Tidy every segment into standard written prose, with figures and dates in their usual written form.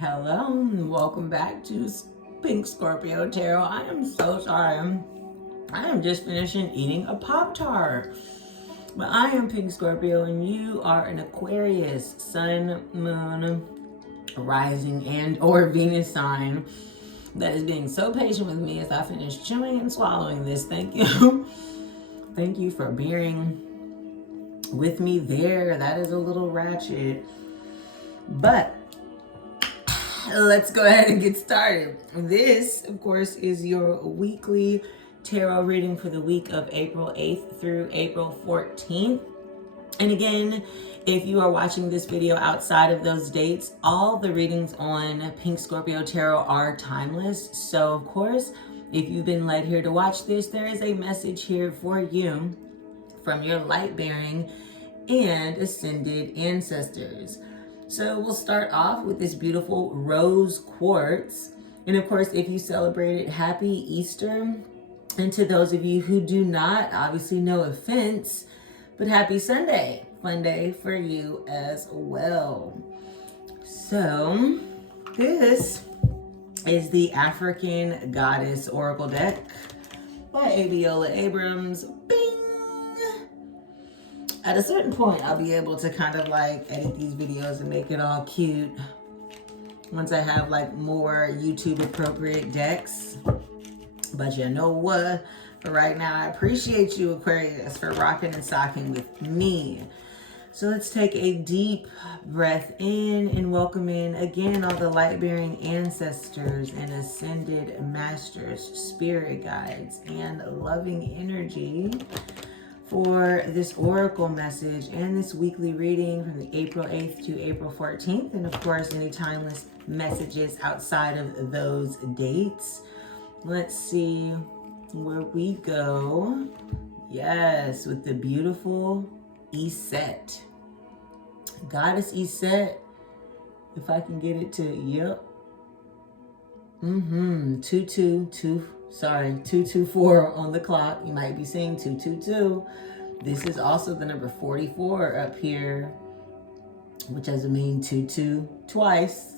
Hello, and welcome back to Pink Scorpio Tarot. I am so sorry. I am just finishing eating a Pop-Tart. But I am Pink Scorpio and you are an Aquarius, Sun, Moon, Rising, and or Venus sign that is being so patient with me as I finish chewing and swallowing this. Thank you. Thank you for bearing with me there. That is a little ratchet. But let's go ahead and get started. This, of course, is your weekly tarot reading for the week of April 8th through April 14th. And again, if you are watching this video outside of those dates, all the readings on Pink Scorpio Tarot are timeless. So, of course, if you've been led here to watch this, there is a message here for you from your light-bearing and ascended ancestors. So we'll start off with this beautiful rose quartz. And of course, if you celebrated, happy Easter. And to those of you who do not, obviously no offense, but happy Sunday. Fun day for you as well. So this is the African Goddess Oracle deck by Abiola Abrams. Bing! At a certain point, I'll be able to kind of like edit these videos and make it all cute once I have like more YouTube appropriate decks. But you know what? For right now, I appreciate you, Aquarius, for rocking and socking with me. So let's take a deep breath in and welcome in again all the light-bearing ancestors and ascended masters, spirit guides, and loving energy for this oracle message and this weekly reading from the April 8th to April 14th. And of course, any timeless messages outside of those dates. Let's see where we go. Yes, with the beautiful Iset. Goddess Iset, if I can get it to, yep. 224 on the clock. You might be seeing 222. This is also the number 44 up here, which doesn't mean 22 twice.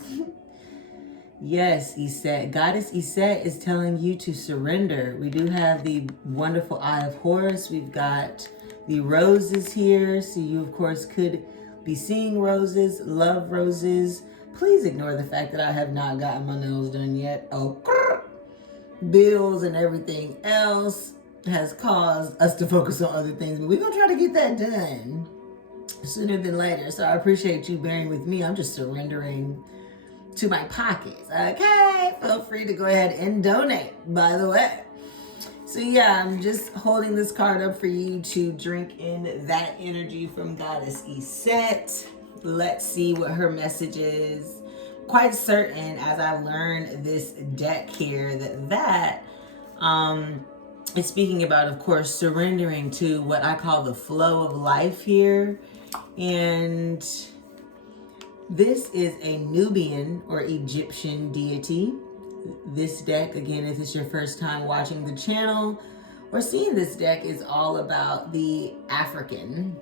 Yes, Iset. Goddess Iset is telling you to surrender. We do have the wonderful Eye of Horus. We've got the roses here. So you, of course, could be seeing roses, love roses. Please ignore the fact that I have not gotten my nails done yet. Oh, bills and everything else has caused us to focus on other things, but we're gonna try to get that done sooner than later. So I appreciate you bearing with me. I'm just surrendering to my pockets. Okay, feel free to go ahead and donate, by the way. So yeah, I'm just holding this card up for you to drink in that energy from Goddess Iset. Let's see what her message is. Quite certain, as I learned this deck here, that is speaking about, of course, surrendering to what I call the flow of life here. And this is a Nubian or Egyptian deity. This deck, again, if it's your first time watching the channel or seeing this deck, is all about the African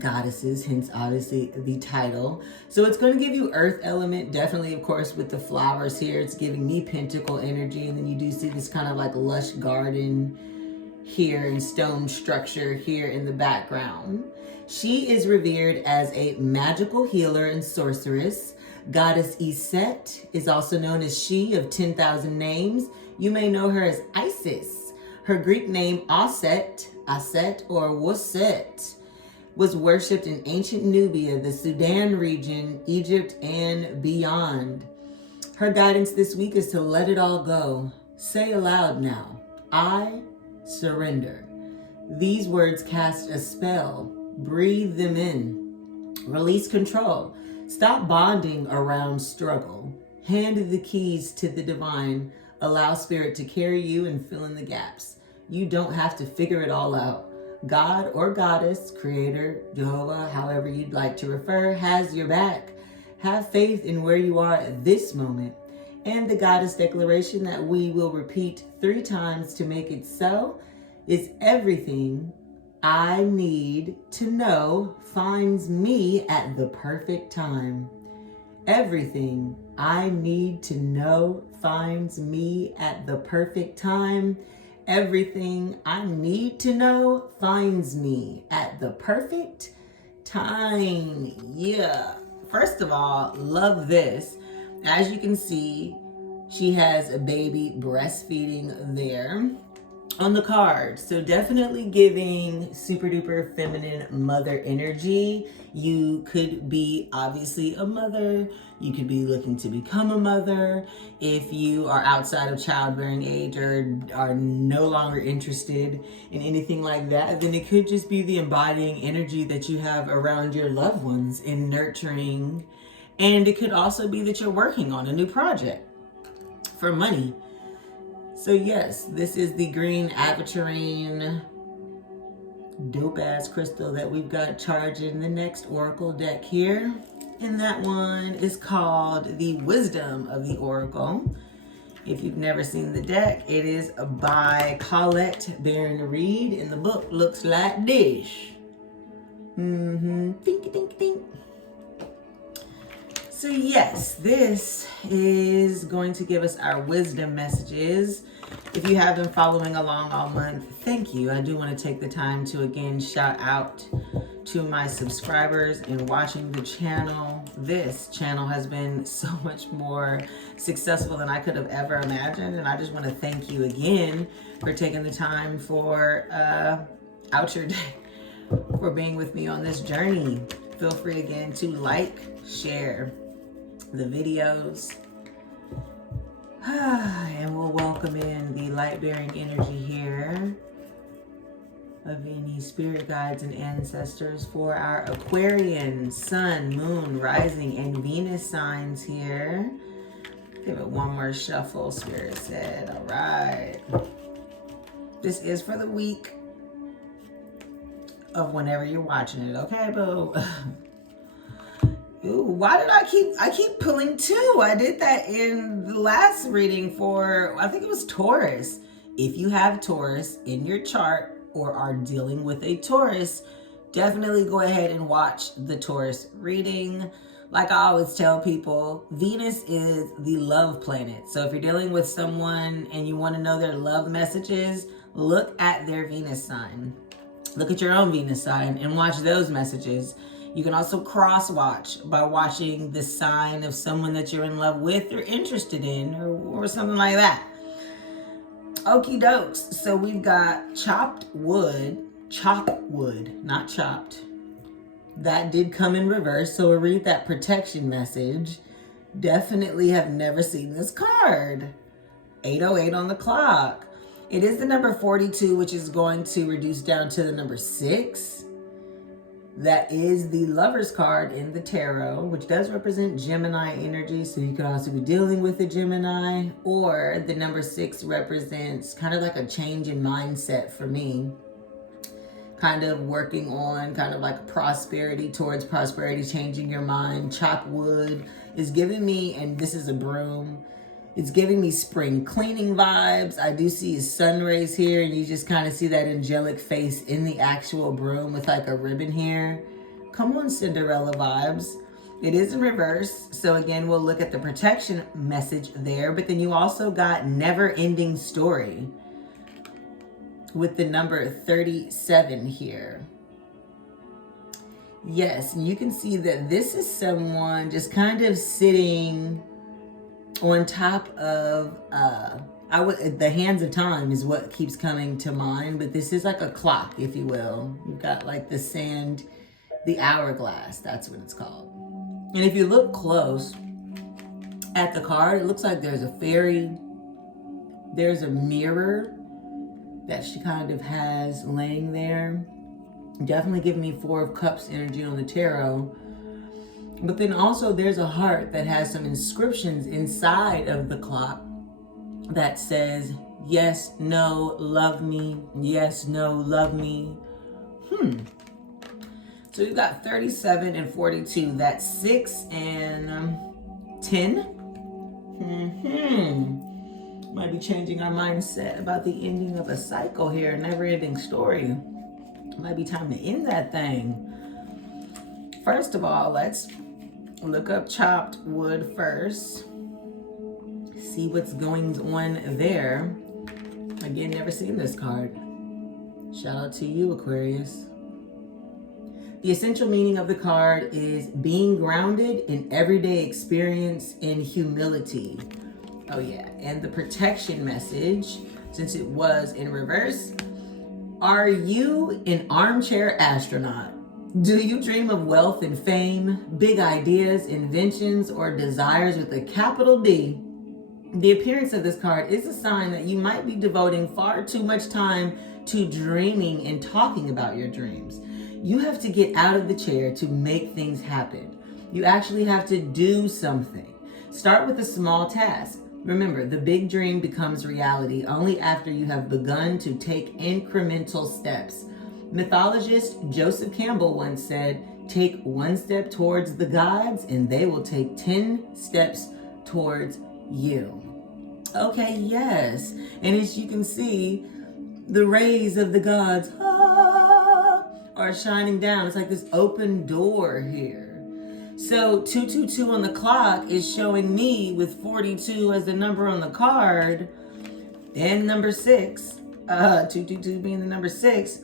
goddesses, hence obviously the title. So it's going to give you earth element, definitely, of course, with the flowers here. It's giving me pentacle energy, and then you do see this kind of like lush garden here and stone structure here in the background. She is revered as a magical healer and sorceress. Goddess Iset is also known as She of 10,000 names. You may know her as Isis. Her Greek name Aset or Waset was worshipped in ancient Nubia, the Sudan region, Egypt, and beyond. Her guidance this week is to let it all go. Say aloud now, I surrender. These words cast a spell. Breathe them in. Release control. Stop bonding around struggle. Hand the keys to the divine. Allow spirit to carry you and fill in the gaps. You don't have to figure it all out. God or goddess, creator, Jehovah, however you'd like to refer, has your back. Have faith in where you are at this moment. And the goddess declaration that we will repeat 3 times to make it so is everything I need to know finds me at the perfect time. Everything I need to know finds me at the perfect time. Everything I need to know finds me at the perfect time. Yeah. First of all, love this. As you can see, she has a baby breastfeeding there on the card. So definitely giving super duper feminine mother energy. You could be obviously a mother. You could be looking to become a mother. If you are outside of childbearing age or are no longer interested in anything like that, then it could just be the embodying energy that you have around your loved ones in nurturing. And it could also be that you're working on a new project for money. So yes, this is the green aventurine dope ass crystal that we've got charging the next oracle deck here. And that one is called the Wisdom of the Oracle. If you've never seen the deck, it is by Colette Baron-Reid, and the book looks like this. Think, think, think. So yes, this is going to give us our wisdom messages. If you have been following along all month, thank you. I do want to take the time to again shout out to my subscribers and watching the channel. This channel has been so much more successful than I could have ever imagined, and I just want to thank you again for taking the time for out your day, for being with me on this journey. Feel free again to like, share the videos, and we'll welcome in the light-bearing energy here of any spirit guides and ancestors for our Aquarian, Sun, Moon, Rising, and Venus signs here. Give it one more shuffle, Spirit said. All right. This is for the week of whenever you're watching it, okay, boo? Ooh, why did I keep pulling two? I did that in the last reading for, I think it was Taurus. If you have Taurus in your chart or are dealing with a Taurus, definitely go ahead and watch the Taurus reading. Like I always tell people, Venus is the love planet. So if you're dealing with someone and you want to know their love messages, look at their Venus sign. Look at your own Venus sign and watch those messages. You can also cross-watch by watching the sign of someone that you're in love with or interested in or something like that. Okie dokes. So we've got chopped wood, not chopped. That did come in reverse, so we'll read that protection message. Definitely have never seen this card. 8:08 on the clock. It is the number 42, which is going to reduce down to the number 6. That is the Lover's card in the tarot, which does represent Gemini energy. So you could also be dealing with a Gemini, or the number 6 represents kind of like a change in mindset for me. Kind of working on kind of like prosperity, towards prosperity, changing your mind. Chop wood is giving me, and this is a broom, it's giving me spring cleaning vibes. I do see sun rays here, and you just kind of see that angelic face in the actual broom with like a ribbon here. Come on, Cinderella vibes. It is in reverse. So again, we'll look at the protection message there, but then you also got never ending story with the number 37 here. Yes, and you can see that this is someone just kind of sitting on top of the hands of time is what keeps coming to mind, but this is like a clock, if you will. You've got like the sand, the hourglass, that's what it's called. And if you look close at the card, it looks like there's a fairy, there's a mirror that she kind of has laying there. Definitely giving me 4 of Cups energy on the tarot. But then also there's a heart that has some inscriptions inside of the clock that says, yes, no, love me. Yes, no, love me. So we've got 37 and 42. That's 6 and 10. Might be changing our mindset about the ending of a cycle here, a never-ending story. Might be time to end that thing. First of all, let's Look up chopped wood first. See what's going on there. Again, never seen this card. Shout out to you, Aquarius. The essential meaning of the card is being grounded in everyday experience in humility. Oh yeah, and the protection message, since it was in reverse, are you an armchair astronaut? Do you dream of wealth and fame, big ideas, inventions, or desires with a capital D? The appearance of this card is a sign that you might be devoting far too much time to dreaming and talking about your dreams. You have to get out of the chair to make things happen. You actually have to do something. Start with a small task. Remember, the big dream becomes reality only after you have begun to take incremental steps. Mythologist Joseph Campbell once said, "Take one step towards the gods and they will take 10 steps towards you." Okay, yes. And as you can see, the rays of the gods are shining down. It's like this open door here. So 222 on the clock is showing me, with 42 as the number on the card, and number 6, 222 being the number 6,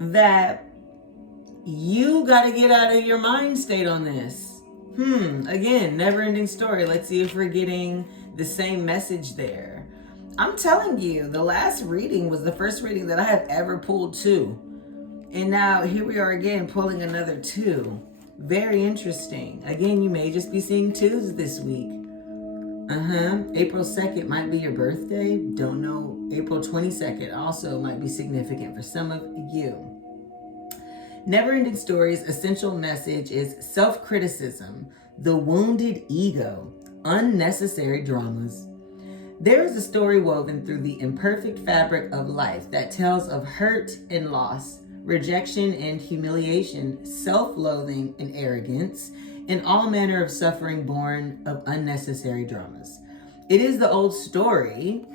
that you got to get out of your mind state on this. Again, never ending story. Let's see if we're getting the same message there. I'm telling you, the last reading was the first reading that I have ever pulled 2. And now here we are again pulling another 2. Very interesting. Again, you may just be seeing 2s this week. April 2nd might be your birthday. Don't know. April 22nd also might be significant for some of you. Never-ending Stories' essential message is self-criticism, the wounded ego, unnecessary dramas. There is a story woven through the imperfect fabric of life that tells of hurt and loss, rejection and humiliation, self-loathing and arrogance, and all manner of suffering born of unnecessary dramas. It is the old story.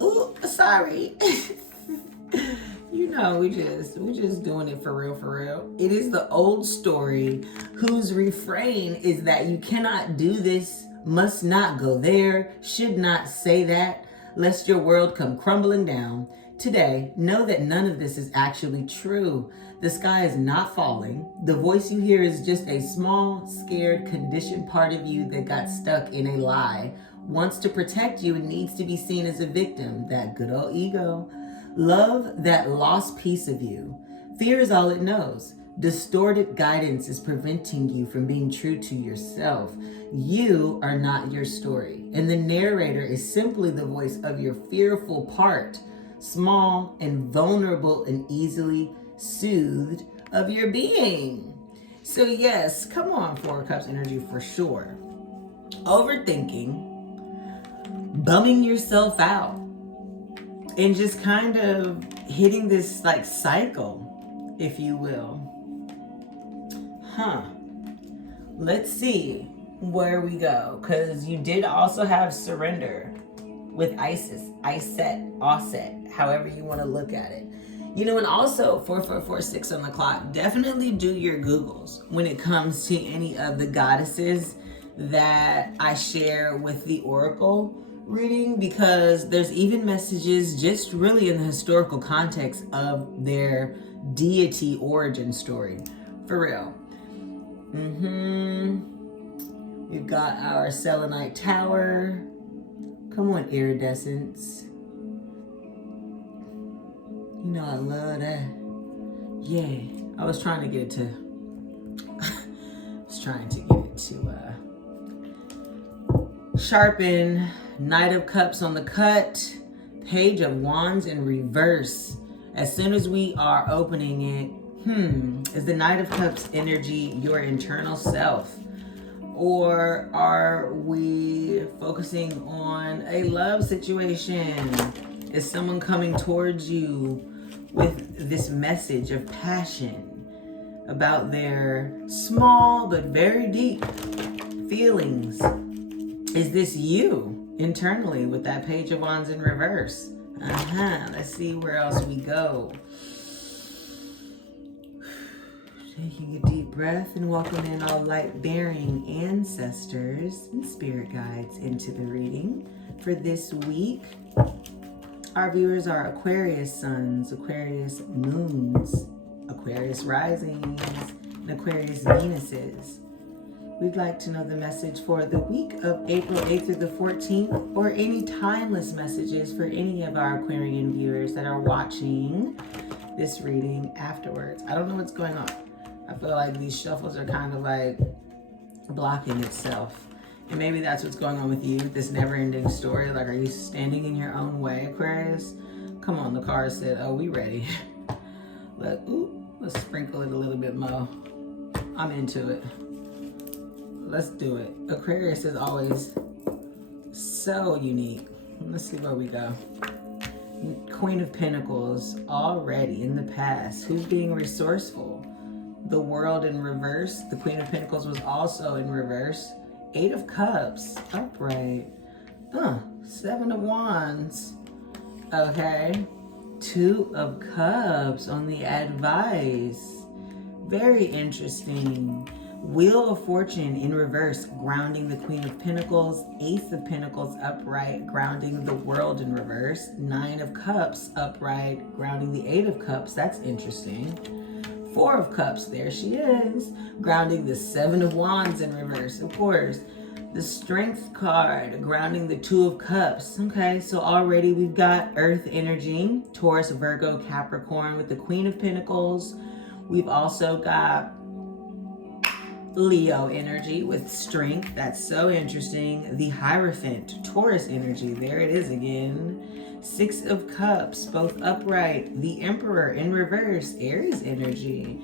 Ooh, sorry. You know, we just doing it for real. It is the old story whose refrain is that you cannot do this, must not go there, should not say that, lest your world come crumbling down. Today, know that none of this is actually true. The sky is not falling. The voice you hear is just a small, scared, conditioned part of you that got stuck in a lie, wants to protect you and needs to be seen as a victim, that good old ego. Love that lost piece of you. Fear is all it knows. Distorted guidance is preventing you from being true to yourself. You are not your story, and the narrator is simply the voice of your fearful part, small and vulnerable and easily soothed of your being. So yes, come on, 4 of Cups energy for sure. Overthinking, bumming yourself out, and just kind of hitting this like cycle, if you will. Let's see where we go, because you did also have surrender with Isis, Osset, however you want to look at it. You know, and also 4446 on the clock, definitely do your Googles when it comes to any of the goddesses that I share with the Oracle reading, because there's even messages just really in the historical context of their deity origin story. For real. We've got our selenite tower. Come on, iridescence. You know I love that. Yeah. I was trying to get it to sharpen. Knight of Cups on the cut. Page of Wands in reverse. As soon as we are opening it, is the Knight of Cups energy your internal self? Or are we focusing on a love situation? Is someone coming towards you with this message of passion about their small but very deep feelings? Is this you internally with that Page of Wands in reverse? Let's see where else we go. Taking a deep breath and welcome in all light-bearing ancestors and spirit guides into the reading for this week. Our viewers are Aquarius suns, Aquarius moons, Aquarius risings, and Aquarius Venuses. We'd like to know the message for the week of April 8th through the 14th, or any timeless messages for any of our Aquarian viewers that are watching this reading afterwards. I don't know what's going on. I feel like these shuffles are kind of like blocking itself. And maybe that's what's going on with you, this never-ending story. Like, are you standing in your own way, Aquarius? Come on, the card said, oh, we ready. Let's sprinkle it a little bit more. I'm into it. Let's do it. Aquarius is always so unique. Let's see where we go. Queen of Pentacles, already in the past. Who's being resourceful? The World in reverse. The Queen of Pentacles was also in reverse. 8 of Cups, upright. 7 of Wands. Okay. 2 of Cups on the advice. Very interesting. Wheel of Fortune in reverse, grounding the Queen of Pentacles. Ace of Pentacles upright, grounding the World in reverse. 9 of Cups upright, grounding the 8 of Cups. That's interesting. 4 of Cups, there she is, grounding the 7 of Wands in reverse, of course. The Strength card, grounding the 2 of Cups. Okay, so already we've got Earth energy, Taurus, Virgo, Capricorn with the Queen of Pentacles. We've also got Leo energy with Strength. That's so interesting. The Hierophant, Taurus energy. There it is again. 6 of Cups, both upright. The Emperor in reverse, Aries energy.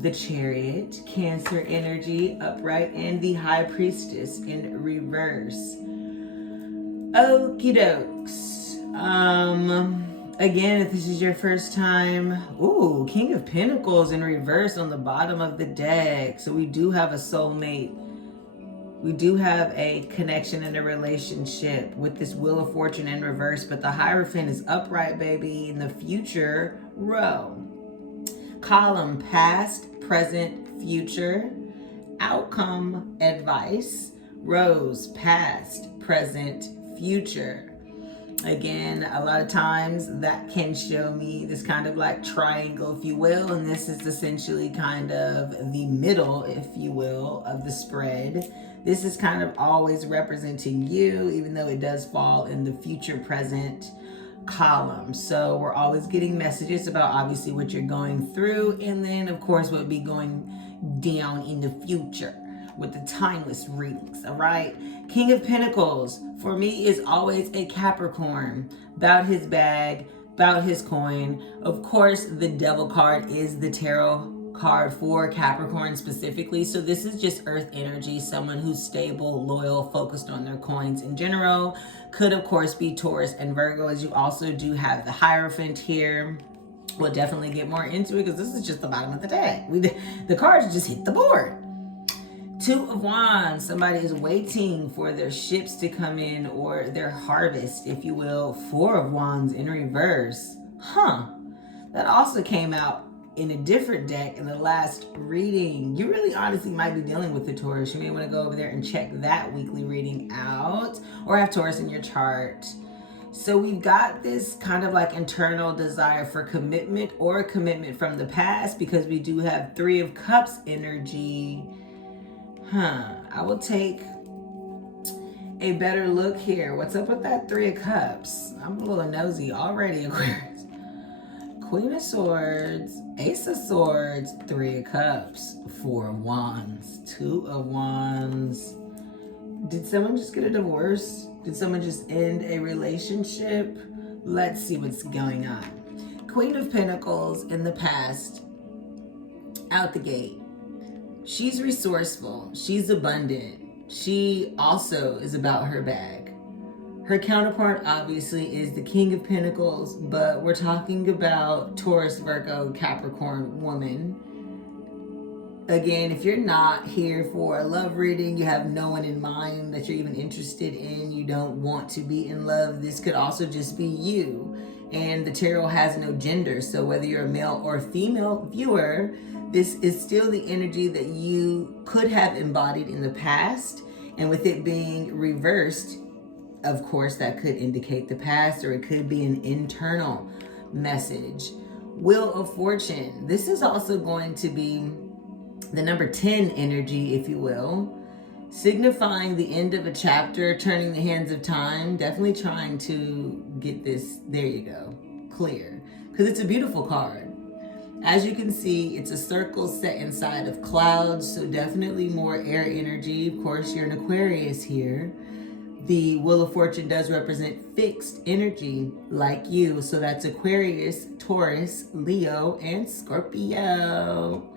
The Chariot, Cancer energy, upright. And the High Priestess in reverse. Okie dokes. Again, if this is your first time, King of Pentacles in reverse on the bottom of the deck. So we do have a soulmate. We do have a connection and a relationship with this Wheel of Fortune in reverse, but the Hierophant is upright, baby, in the future row. Column, past, present, future. Outcome, advice. Rows, past, present, future. Again, a lot of times that can show me this kind of like triangle, if you will, and this is essentially kind of the middle, if you will, of the spread. This is kind of always representing you, even though it does fall in the future present column. So we're always getting messages about obviously what you're going through, and then of course what would be going down in the future with the timeless readings. All right, King of Pentacles for me is always a Capricorn, about his bag, about his coin. Of course, the Devil card is the tarot card for Capricorn specifically. So this is just Earth energy, someone who's stable, loyal, focused on their coins in general. Could of course be Taurus and Virgo, as you also do have the Hierophant here. We'll definitely get more into it because this is just the bottom of the deck. The cards just hit the board. 2 of Wands, somebody is waiting for their ships to come in or their harvest, if you will. 4 of Wands in reverse. That also came out in a different deck in the last reading. You really honestly might be dealing with the Taurus. You may want to go over there and check that weekly reading out, or have Taurus in your chart. So we've got this kind of like internal desire for commitment or commitment from the past, because we do have 3 of Cups energy. I will take a better look here. What's up with that 3 of Cups? I'm a little nosy already, Aquarius. Queen of Swords, Ace of Swords, 3 of Cups, 4 of Wands, 2 of Wands. Did someone just get a divorce? Did someone just end a relationship? Let's see what's going on. Queen of Pentacles in the past, out the gate. She's resourceful. She's abundant. She also is about her bag. Her counterpart obviously is the King of Pentacles, but we're talking about Taurus, Virgo, Capricorn woman. Again, if you're not here for a love reading, you have no one in mind that you're even interested in, you don't want to be in love, this could also just be you And the tarot has no gender. So whether you're a male or female viewer, this is still the energy that you could have embodied in the past. And with it being reversed, of course, that could indicate the past, or it could be an internal message. Wheel of Fortune. This is also going to be the number 10 energy, if you will, signifying the end of a chapter, turning the hands of time. Definitely trying to get this, there you go, clear, because it's a beautiful card. As you can see, it's a circle set inside of clouds, so definitely more air energy. Of course, you're an Aquarius here. The Wheel of Fortune does represent fixed energy like you, so that's Aquarius, Taurus, Leo, and Scorpio.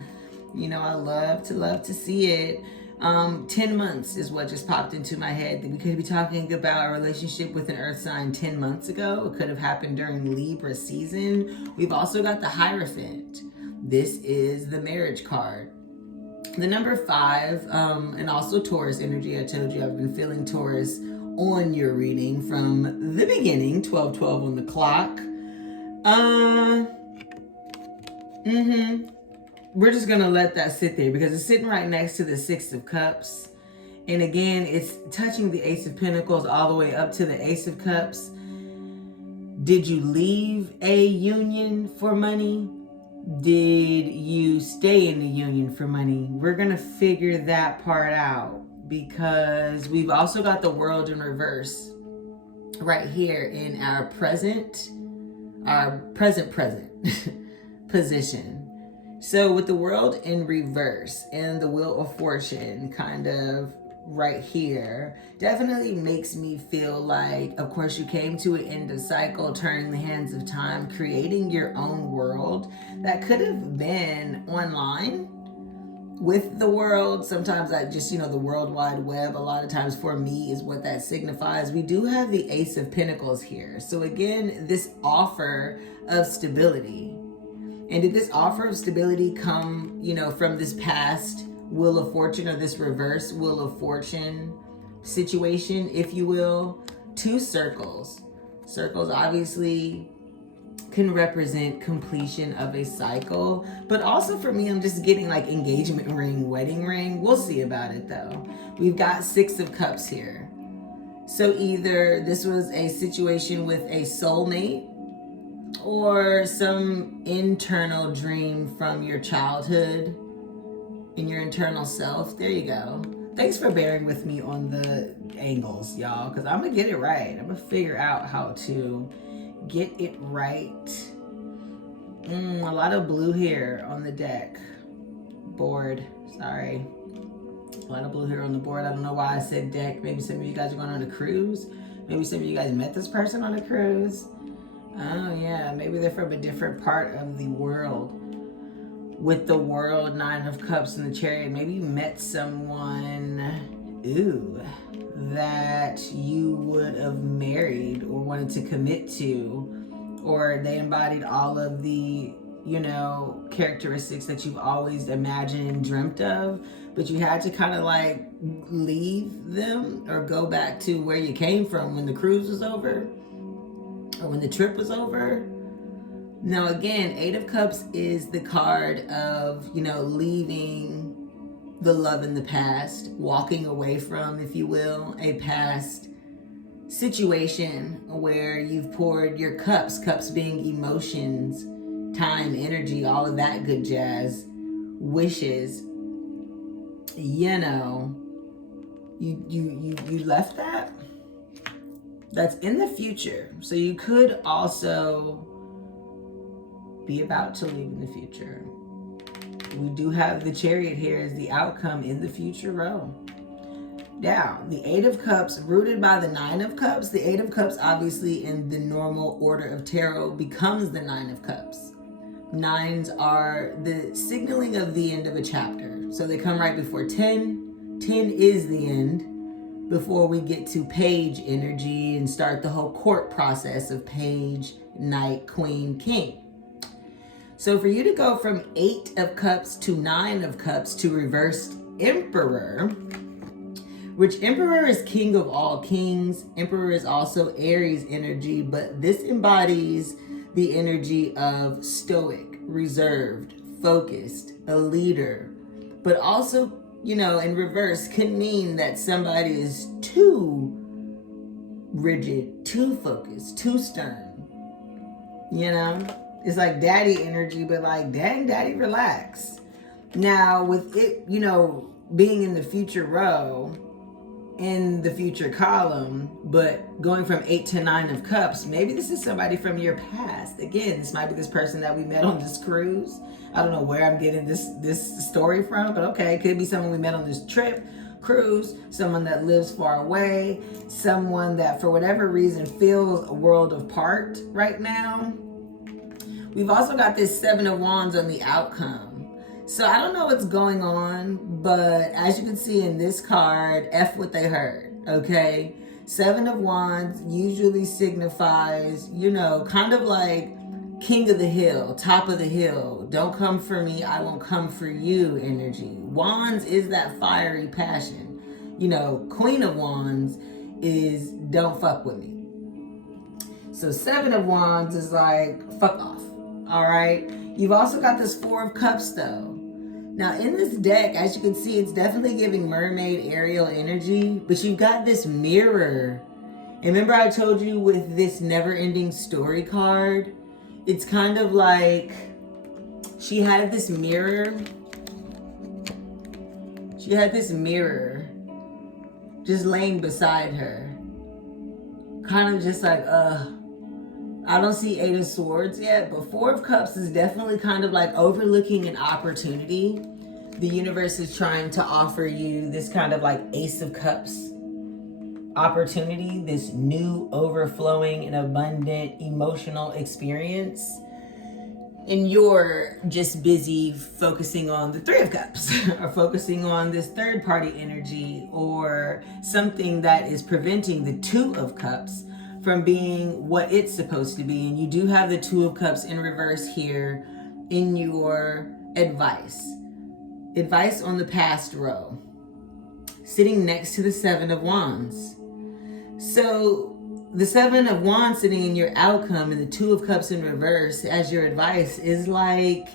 You know, I love to see it. 10 months is what just popped into my head. We could be talking about a relationship with an earth sign 10 months ago. It could have happened during Libra season. We've also got the Hierophant. This is the marriage card. The number 5, and also Taurus energy. I told you I've been feeling Taurus on your reading from the beginning, 12:12 on the clock. We're just gonna let that sit there because it's sitting right next to the 6 of Cups. And again, it's touching the Ace of Pentacles all the way up to the Ace of Cups. Did you leave a union for money? Did you stay in the union for money? We're gonna figure that part out because we've also got the World in reverse right here in our present position. So with the World in reverse and the Wheel of Fortune kind of right here, definitely makes me feel like, of course, you came to an end of cycle, turning the hands of time, creating your own world that could have been online with the world. Sometimes I just, the World Wide Web, a lot of times for me is what that signifies. We do have the Ace of Pentacles here. So again, this offer of stability. And did this offer of stability come, from this past Wheel of Fortune or this reverse Wheel of Fortune situation, if you will? 2 circles. Circles obviously can represent completion of a cycle. But also for me, I'm just getting like engagement ring, wedding ring. We'll see about it though. We've got 6 of Cups here. So either this was a situation with a soulmate, or some internal dream from your childhood in your internal self. There you go. Thanks for bearing with me on the angles, y'all, because I'm going to get it right. I'm going to figure out how to get it right. A lot of blue here on the deck. Board. Sorry. A lot of blue here on the board. I don't know why I said deck. Maybe some of you guys are going on a cruise. Maybe some of you guys met this person on a cruise. Oh yeah, maybe they're from a different part of the world. With the World, 9 of Cups, and the Chariot, maybe you met someone, that you would have married or wanted to commit to, or they embodied all of the, characteristics that you've always imagined and dreamt of, but you had to kind of like leave them or go back to where you came from when the cruise was over. Or when the trip was over. Now again, 8 of Cups is the card of, leaving the love in the past, walking away from, if you will, a past situation where you've poured your cups being emotions, time, energy, all of that good jazz, wishes, you left that. That's in the future. So you could also be about to leave in the future. We do have the Chariot here as the outcome in the future row. Now, the 8 of Cups rooted by the 9 of Cups. The 8 of Cups, obviously, in the normal order of tarot, becomes the 9 of Cups. 9s are the signaling of the end of a chapter. So they come right before 10. 10 is the end. Before we get to page energy and start the whole court process of page, knight, queen, king. So for you to go from 8 of Cups to 9 of Cups to reversed Emperor which Emperor is king of all kings. Emperor is also Aries energy, but this embodies the energy of stoic, reserved, focused, a leader. But also, you know, in reverse can mean that somebody is too rigid, too focused, too stern. You know, it's like daddy energy, but like, dang, daddy, relax. Now, with it, you know, being in the future row, in the future column, but going from 8 to 9 of cups, maybe this is somebody from your past. Again, this might be this person that we met on this cruise. I don't know where I'm getting this story from, but okay, it could be someone we met on this trip, cruise, someone that lives far away, someone that for whatever reason feels a world apart right now. We've also got this 7 of Wands on the outcome. So I don't know what's going on, but as you can see in this card, F what they heard, okay? 7 of Wands usually signifies, you know, kind of like king of the hill, top of the hill. Don't come for me, I won't come for you energy. Wands is that fiery passion. You know, Queen of Wands is don't fuck with me. So 7 of Wands is like, fuck off, all right? You've also got this 4 of Cups though. Now in this deck, as you can see, it's definitely giving mermaid Ariel energy, but you've got this mirror. And remember I told you with this never-ending story card, it's kind of like she had this mirror. She had this mirror just laying beside her. Kind of just like, I don't see 8 of Swords yet, but 4 of Cups is definitely kind of like overlooking an opportunity. The universe is trying to offer you this kind of like Ace of Cups opportunity, this new overflowing and abundant emotional experience. And you're just busy focusing on the 3 of Cups or focusing on this third party energy or something that is preventing the 2 of Cups from being what it's supposed to be. And you do have the 2 of Cups in reverse here in your advice. Advice on the past row, sitting next to the 7 of Wands. So the 7 of Wands sitting in your outcome and the 2 of Cups in reverse as your advice is like,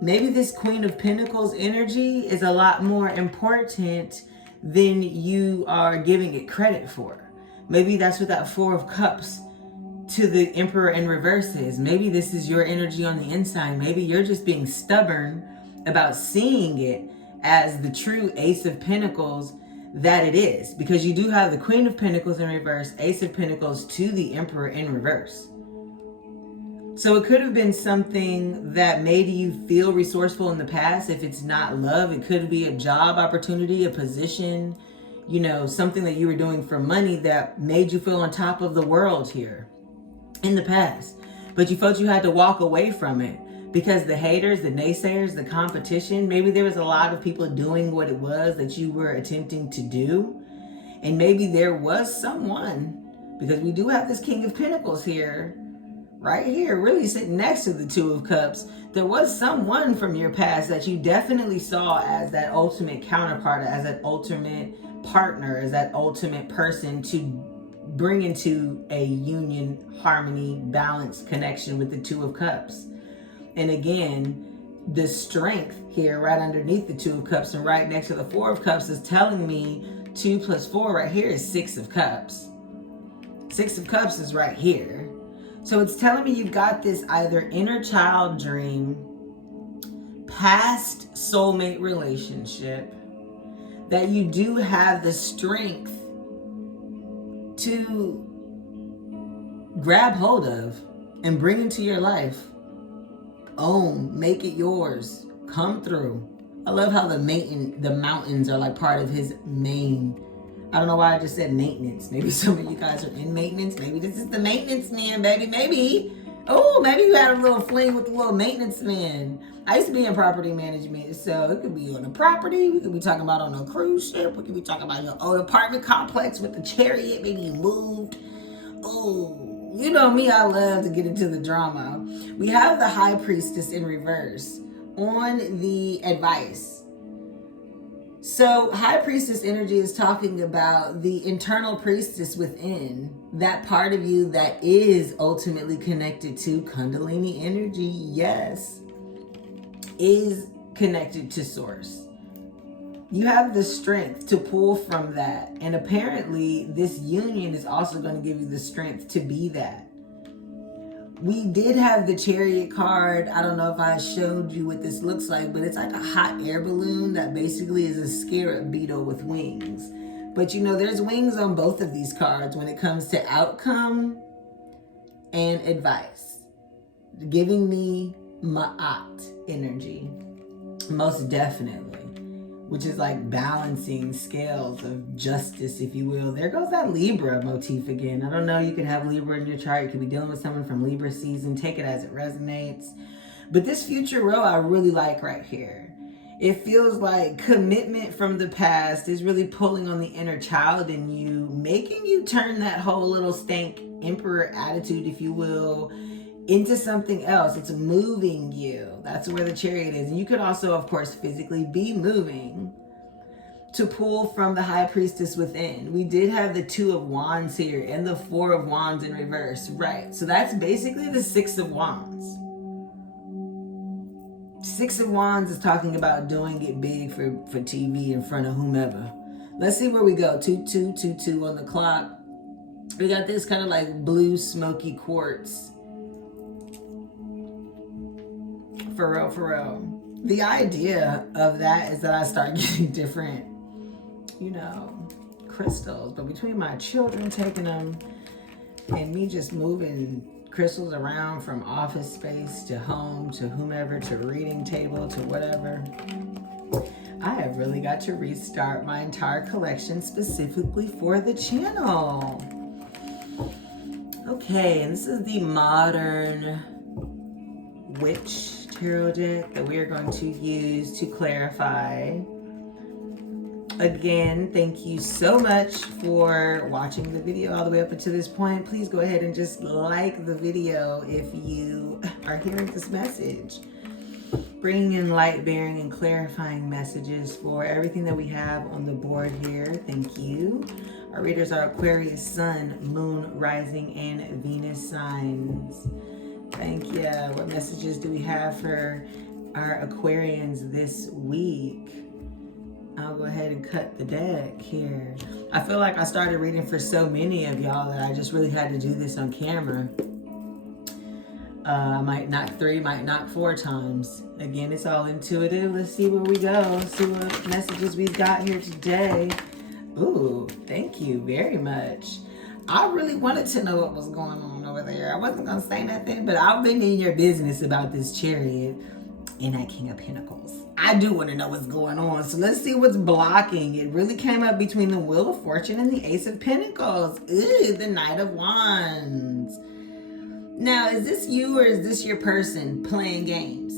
maybe this Queen of Pentacles energy is a lot more important than you are giving it credit for. Maybe that's what that 4 of Cups to the Emperor in reverse is. Maybe this is your energy on the inside. Maybe you're just being stubborn about seeing it as the true Ace of Pentacles that it is. Because you do have the Queen of Pentacles in reverse, Ace of Pentacles to the Emperor in reverse. So it could have been something that made you feel resourceful in the past. If it's not love, it could be a job opportunity, a position, you know, something that you were doing for money that made you feel on top of the world here in the past. But you felt you had to walk away from it because the haters, the naysayers, the competition, maybe there was a lot of people doing what it was that you were attempting to do. And maybe there was someone, because we do have this King of Pentacles here, right here, really sitting next to the 2 of Cups. There was someone from your past that you definitely saw as that ultimate counterpart, as that ultimate partner, as that ultimate person to bring into a union, harmony, balance, connection with the 2 of Cups. And again, the strength here right underneath the 2 of Cups and right next to the 4 of Cups is telling me 2 plus 4 right here is 6 of Cups. 6 of Cups is right here. So it's telling me you've got this either inner child dream, past soulmate relationship, that you do have the strength to grab hold of and bring into your life. Own, make it yours, come through. I love how the mountains are like part of his main. I don't know why I just said maintenance. Maybe some of you guys are in maintenance. Maybe this is the maintenance man, baby. Maybe. Oh, maybe you had a little fling with the little maintenance man. I used to be in property management, so it could be on a property. We could be talking about on a cruise ship. We could be talking about your old apartment complex with the chariot. Maybe you moved. Oh, you know me, I love to get into the drama. We have the High Priestess in reverse on the advice. So High Priestess energy is talking about the internal priestess within, that part of you that is ultimately connected to Kundalini energy, yes, is connected to source. You have the strength to pull from that. And apparently this union is also going to give you the strength to be that. We did have the Chariot card. I don't know if I showed you what this looks like, but it's like a hot air balloon that basically is a scarab beetle with wings. But you know, there's wings on both of these cards when it comes to outcome and advice. Giving me Ma'at energy, most definitely, which is like balancing scales of justice, if you will. There goes that Libra motif again. I don't know, you could have Libra in your chart. You could be dealing with someone from Libra season. Take it as it resonates. But this future row I really like right here. It feels like commitment from the past is really pulling on the inner child in you, making you turn that whole little stank emperor attitude, if you will, into something else. It's moving you. That's where the Chariot is. And you could also, of course, physically be moving to pull from the High Priestess within. We did have the 2 of Wands here and the 4 of Wands in reverse. Right. So that's basically the 6 of Wands. 6 of Wands is talking about doing it big for TV in front of whomever. Let's see where we go. 2222 on the clock. We got this kind of like blue smoky quartz. For real, for real. The idea of that is that I start getting different, you know, crystals. But between my children taking them and me just moving crystals around from office space to home to whomever to reading table to whatever, I have really got to restart my entire collection specifically for the channel. Okay, and this is the Modern Witch tarot deck that we are going to use to clarify. Again, thank you so much for watching the video all the way up until this point. Please go ahead and just like the video if you are hearing this message. Bringing in light bearing and clarifying messages for everything that we have on the board here. Thank you. Our readers are Aquarius, Sun, Moon, Rising, and Venus signs. Thank you. What messages do we have for our Aquarians this week? I'll go ahead and cut the deck here. I feel like I started reading for so many of y'all that I just really had to do this on camera. I might knock 3, might knock 4 times. Again, it's all intuitive. Let's see where we go. Let's see what messages we've got here today. Ooh, thank you very much. I really wanted to know what was going on over there. I wasn't going to say nothing, but I've been in your business about this Chariot and that King of Pentacles. I do want to know what's going on. So let's see what's blocking. It really came up between the Wheel of Fortune and the Ace of Pentacles. Ooh, the Knight of Wands. Now, is this you or is this your person playing games?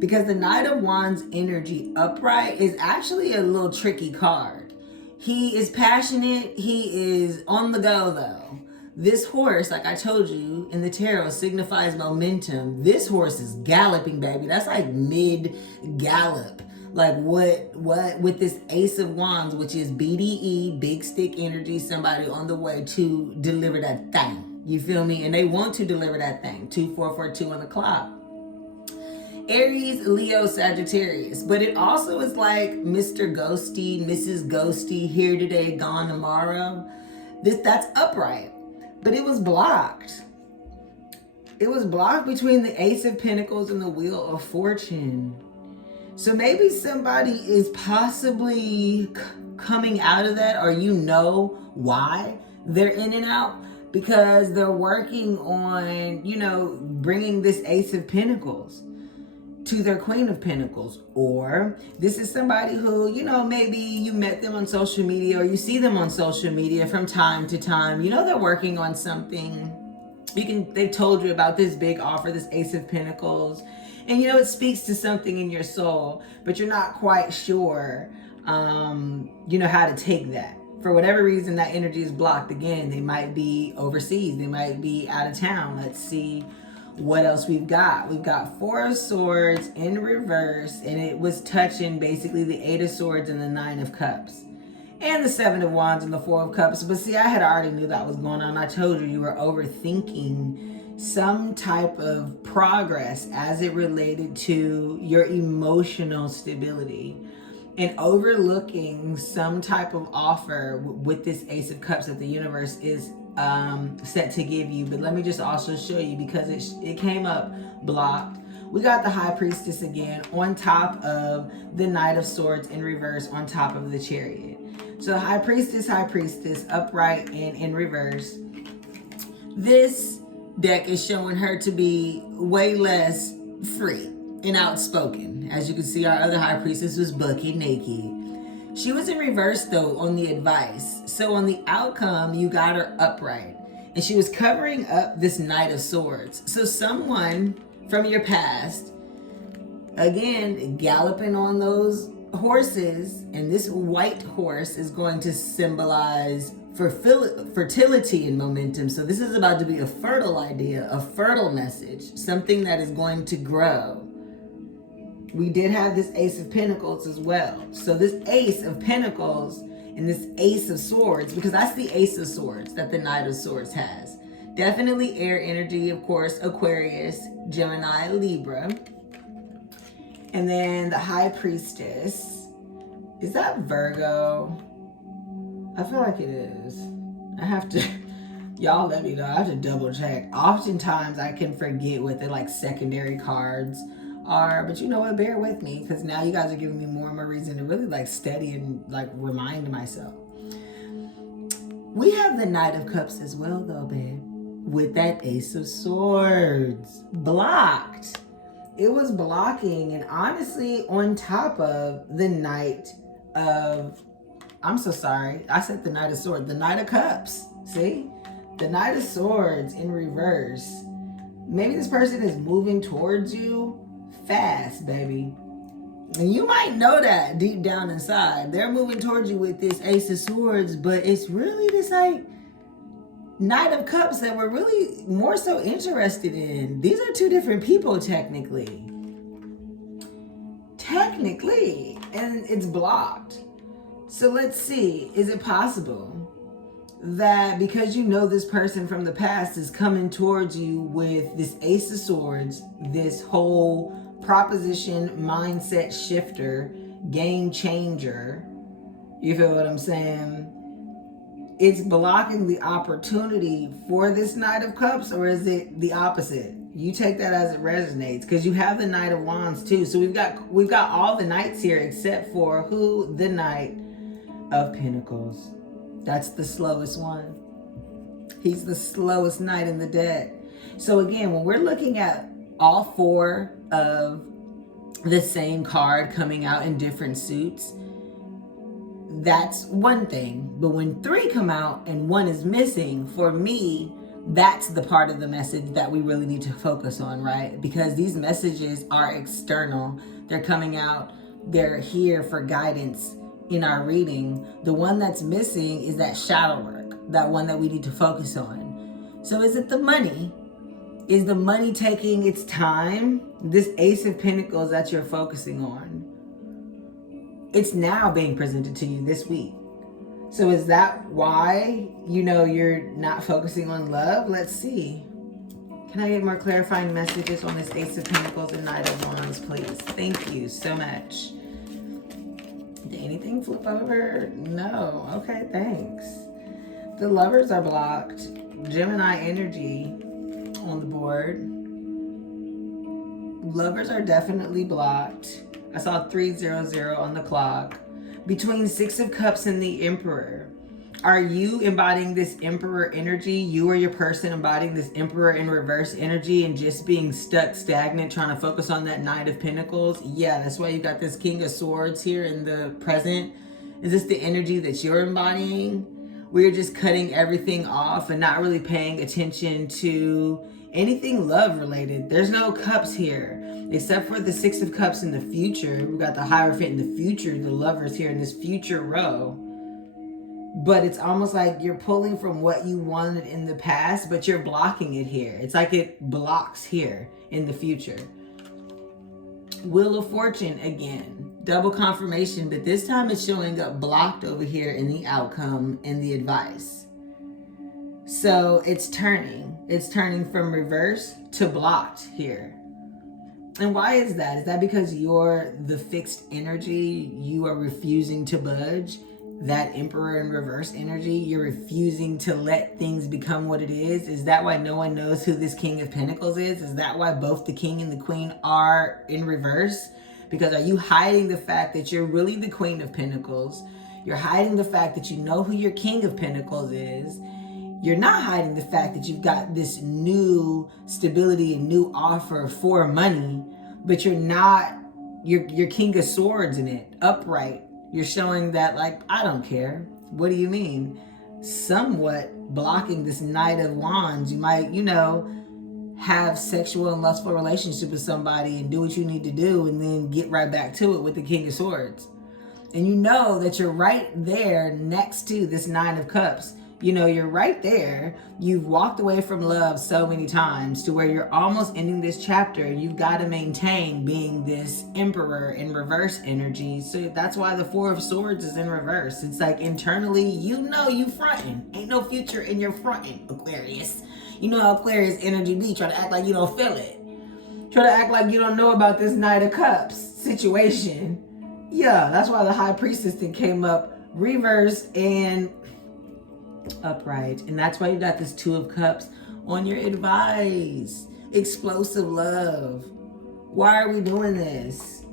Because the Knight of Wands energy upright is actually a little tricky card. He is passionate. He is on the go, though. This horse, like I told you in the tarot, signifies momentum. This horse is galloping, baby. That's like mid-gallop. Like what with this Ace of Wands, which is BDE, big stick energy, somebody on the way to deliver that thing. You feel me? And they want to deliver that thing. 2442 on the clock. Aries, Leo, Sagittarius. But it also is like Mr. Ghosty, Mrs. Ghosty, here today, gone tomorrow. That's upright. But it was blocked. It was blocked between the Ace of Pentacles and the Wheel of Fortune. So maybe somebody is possibly coming out of that, or you know why they're in and out. Because they're working on, you know, bringing this Ace of Pentacles to their Queen of Pentacles. Or this is somebody who, you know, maybe you met them on social media or you see them on social media from time to time. You know, they're working on something. They've told you about this big offer, this Ace of Pentacles. And, you know, it speaks to something in your soul, but you're not quite sure, you know, how to take that. For whatever reason, that energy is blocked. Again, they might be overseas. They might be out of town. Let's see What else we've got? We've got 4 of Swords in reverse, and it was touching basically the 8 of Swords and the 9 of Cups. And the 7 of Wands and the 4 of Cups. But see, I had already knew that was going on. I told you were overthinking some type of progress as it related to your emotional stability. And overlooking some type of offer with this Ace of Cups that the universe is set to give you. But let me just also show you, because it came up blocked. We got the High Priestess again on top of the Knight of Swords in reverse on top of the Chariot. So High Priestess, upright and in reverse. This deck is showing her to be way less free and outspoken. As you can see, our other High Priestess was bucky naked. She was in reverse though on the advice. So on the outcome, you got her upright. And she was covering up this Knight of Swords. So someone from your past, again, galloping on those horses, and this white horse is going to symbolize fertility and momentum. So this is about to be a fertile idea, a fertile message, something that is going to grow. We did have this Ace of Pentacles as well. So this Ace of Pentacles and this Ace of Swords, because that's the Ace of Swords that the Knight of Swords has. Definitely air energy, of course, Aquarius, Gemini, Libra. And then the High Priestess, is that Virgo? I feel like it is. I have to, y'all let me know. I have to double check. Oftentimes I can forget what the like secondary cards are, but you know what, bear with me, because now you guys are giving me more and more reason to really like study and like remind myself. We have the Knight of Cups as well though, babe, with that Ace of Swords blocked. It was blocking, and honestly on top of the Knight of, I'm so sorry, I said the Knight of Swords, the Knight of Cups. See, the Knight of Swords in reverse. Maybe this person is moving towards you fast, baby, and you might know that deep down inside. They're moving towards you with this Ace of Swords, but it's really this like Knight of Cups that we're really more so interested in. These are 2 different people technically, and it's blocked. So let's see, is it possible that because you know this person from the past is coming towards you with this Ace of Swords, this whole proposition, mindset shifter, game changer, you feel what I'm saying? It's blocking the opportunity for this Knight of Cups, or is it the opposite? You take that as it resonates, because you have the Knight of Wands too. So we've got all the knights here except for who? The Knight of Pentacles. That's the slowest one. He's the slowest knight in the deck. So again, when we're looking at all 4 of the same card coming out in different suits, that's one thing. But when 3 come out and 1 is missing, for me, that's the part of the message that we really need to focus on, right? Because these messages are external. They're coming out. They're here for guidance in our reading. The one that's missing is that shadow work, that one that we need to focus on. So is it the money? Is the money taking its time? This Ace of Pentacles that you're focusing on, it's now being presented to you this week. So is that why, you know, you're not focusing on love? Let's see. Can I get more clarifying messages on this Ace of Pentacles and Knight of Wands, please? Thank you so much. Did anything flip over? No. Okay, thanks. The Lovers are blocked. Gemini energy on the board. Lovers are definitely blocked. I saw 300 on the clock. Between 6 of Cups and the Emperor. Are you embodying this Emperor energy? You or your person embodying this Emperor in reverse energy and just being stuck, stagnant, trying to focus on that Knight of Pentacles? Yeah, that's why you got this King of Swords here in the present. Is this the energy that you're embodying? Where you're just cutting everything off and not really paying attention to anything love related. There's no cups here, except for the 6 of Cups in the future. We got the Hierophant in the future, the Lovers here in this future row. but it's almost like you're pulling from what you wanted in the past, but you're blocking it here. It's like it blocks here in the future. Wheel of Fortune again, double confirmation, but this time it's showing up blocked over here in the outcome and the advice. So it's turning from reverse to blocked here. And why is that? Is that because you're the fixed energy? You are refusing to budge? That Emperor in reverse energy, you're refusing to let things become what it is? Is that why no one knows who this King of Pentacles is? Is that why both the King and the Queen are in reverse? Because are you hiding the fact that you're really the Queen of Pentacles? You're hiding the fact that you know who your King of Pentacles is. You're not hiding the fact that you've got this new stability and new offer for money, but you're not, you're King of Swords in it, upright. You're showing that, like, I don't care. What do you mean? Somewhat blocking this Knight of Wands. You might, have sexual and lustful relationship with somebody and do what you need to do and then get right back to it with the King of Swords. And you know that you're right there next to this Nine of Cups. You're right there. You've walked away from love so many times to where you're almost ending this chapter. You've got to maintain being this Emperor in reverse energy. So that's why the Four of Swords is in reverse. It's like internally, you fronting. Ain't no future in your fronting, Aquarius. You know how Aquarius energy be. Try to act like you don't feel it. Try to act like you don't know about this Knight of Cups situation. Yeah, that's why the High Priestess thing came up reverse and upright. And that's why you got this Two of Cups on your advice. Explosive love. Why are we doing this?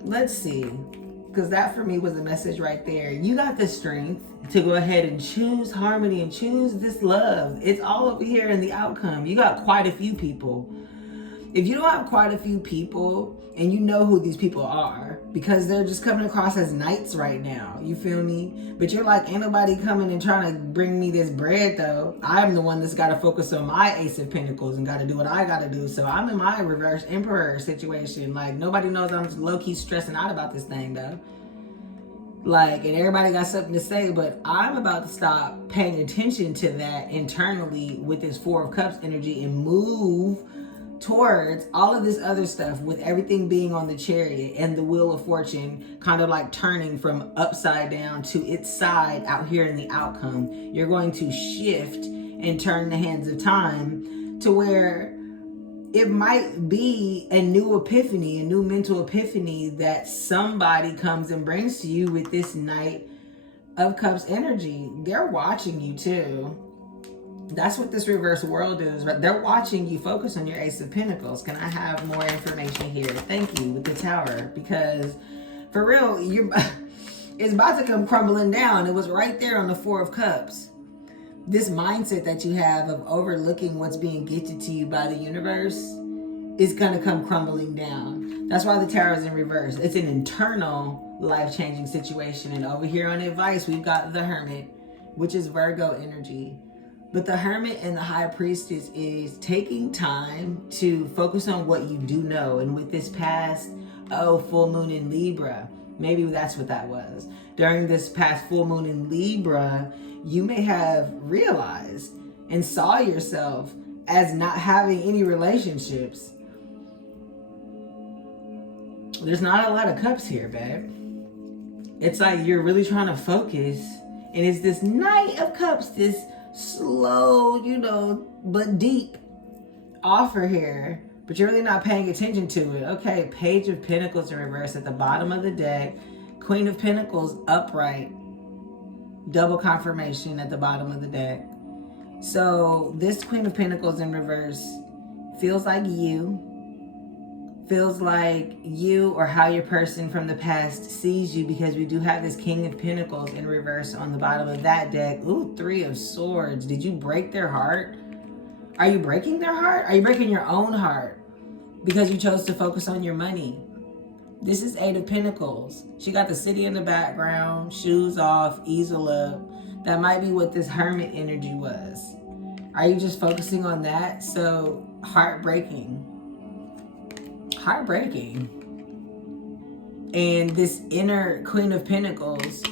Let's see. Because that for me was a message right there. You got the strength to go ahead and choose harmony and choose this love. It's all over here in the outcome. You got quite a few people. If you don't have quite a few people, and you know who these people are, because they're just coming across as knights right now, you feel me? But you're like, ain't nobody coming and trying to bring me this bread though. I'm the one that's got to focus on my Ace of Pentacles and got to do what I got to do. So I'm in my reverse Emperor situation. Like, nobody knows I'm low-key stressing out about this thing though. Like, and everybody got something to say, but I'm about to stop paying attention to that internally with this Four of Cups energy and move towards all of this other stuff, with everything being on the Chariot and the Wheel of Fortune kind of like turning from upside down to its side out here in the outcome. You're going to shift and turn the hands of time to where it might be a new epiphany, a new mental epiphany that somebody comes and brings to you with this Knight of Cups energy. They're watching you too. That's what this reverse world is, right? They're watching you focus on your Ace of Pentacles. Can I have more information here? Thank you, with the Tower. Because for real, it's about to come crumbling down. It was right there on the Four of Cups. This mindset that you have of overlooking what's being gifted to you by the universe is going to come crumbling down. That's why the Tower is in reverse. It's an internal life-changing situation. And over here on advice, we've got the Hermit, which is Virgo energy. But the Hermit and the High Priestess is taking time to focus on what you do know. And with this past, full moon in Libra, maybe that's what that was. During this past full moon in Libra, you may have realized and saw yourself as not having any relationships. There's not a lot of cups here, babe. It's like you're really trying to focus. And it's this Knight of Cups, this slow, but deep offer here, but you're really not paying attention to it. Okay, Page of Pentacles in reverse at the bottom of the deck. Queen of Pentacles upright. Double confirmation at the bottom of the deck. So this Queen of Pentacles in reverse feels like you or how your person from the past sees you, because we do have this King of Pentacles in reverse on the bottom of that deck. Ooh, Three of Swords. Did you break their heart? Are you breaking their heart? Are you breaking your own heart because you chose to focus on your money? This is Eight of Pentacles. She got the City in the background, shoes off, easel up. That might be what this Hermit energy was. Are you just focusing on that? So heartbreaking. And this inner Queen of Pentacles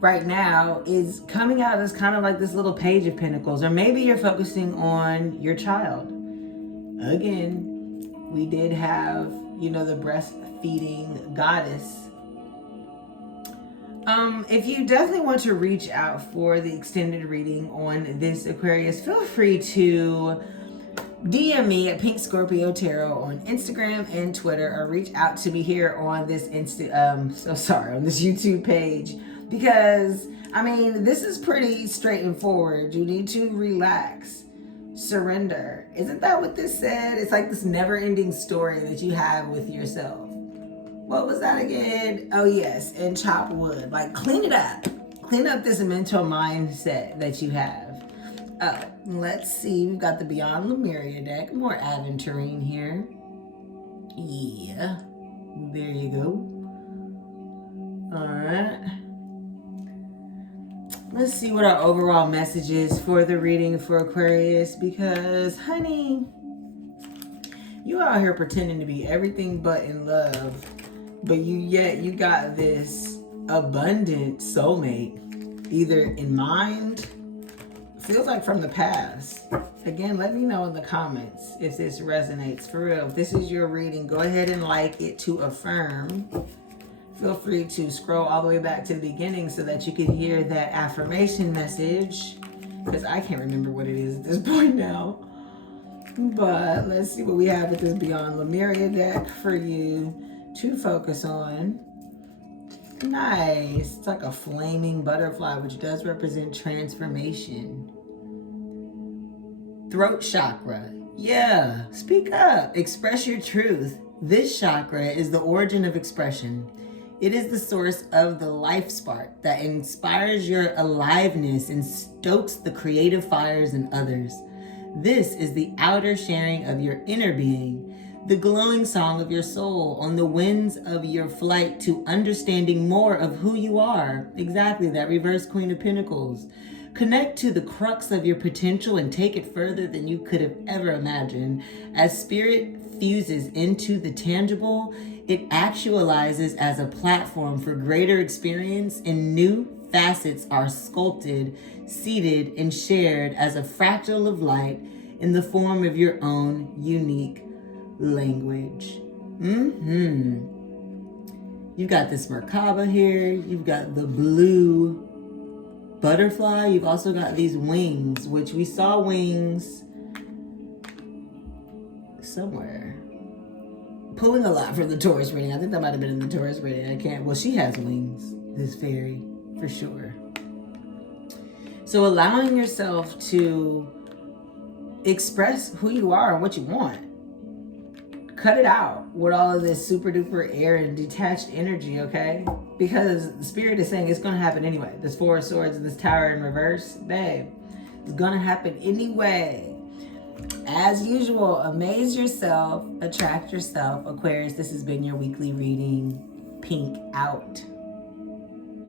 right now is coming out as kind of like this little Page of Pentacles, or maybe you're focusing on your child. Again, we did have, you know, the breastfeeding goddess. If you definitely want to reach out for the extended reading on this Aquarius, feel free to DM me at Pink Scorpio Tarot on Instagram and Twitter, or reach out to me here on this on this YouTube page, because I mean, this is pretty straightforward. You need to relax, surrender. Isn't that what this said? It's like this never-ending story that you have with yourself. What was that again? Oh yes, and chop wood. Like, clean it up. Clean up this mental mindset that you have. Let's see. We've got the Beyond Lemuria deck. More aventurine here. Yeah. There you go. Alright. Let's see what our overall message is for the reading for Aquarius, because, honey, you out here pretending to be everything but in love. But you got this abundant soulmate, either in mind, feels like from the past. Again, let me know in the comments if this resonates. For real, if this is your reading, go ahead and like it to affirm. Feel free to scroll all the way back to the beginning so that you can hear that affirmation message, because I can't remember what it is at this point now. But let's see what we have with this Beyond Lemuria deck for you to focus on. Nice. It's like a flaming butterfly, which does represent transformation. Throat chakra. Yeah, speak up. Express your truth. This chakra is the origin of expression. It is the source of the life spark that inspires your aliveness and stokes the creative fires in others. This is the outer sharing of your inner being, the glowing song of your soul on the winds of your flight to understanding more of who you are. Exactly, that reverse Queen of Pentacles. Connect to the crux of your potential and take it further than you could have ever imagined. As spirit fuses into the tangible, it actualizes as a platform for greater experience, and new facets are sculpted, seated, and shared as a fractal of light in the form of your own unique language. You've got this Merkaba here. You've got the blue butterfly. You've also got these wings, which we saw wings somewhere. Pulling a lot from the Taurus reading. I think that might have been in the Taurus reading. Well, she has wings, this fairy, for sure. So allowing yourself to express who you are and what you want. Cut it out with all of this super duper air and detached energy, okay? Because the spirit is saying it's going to happen anyway. This Four of Swords and this Tower in reverse, babe, it's going to happen anyway. As usual, amaze yourself, attract yourself. Aquarius, this has been your weekly reading. Pink out.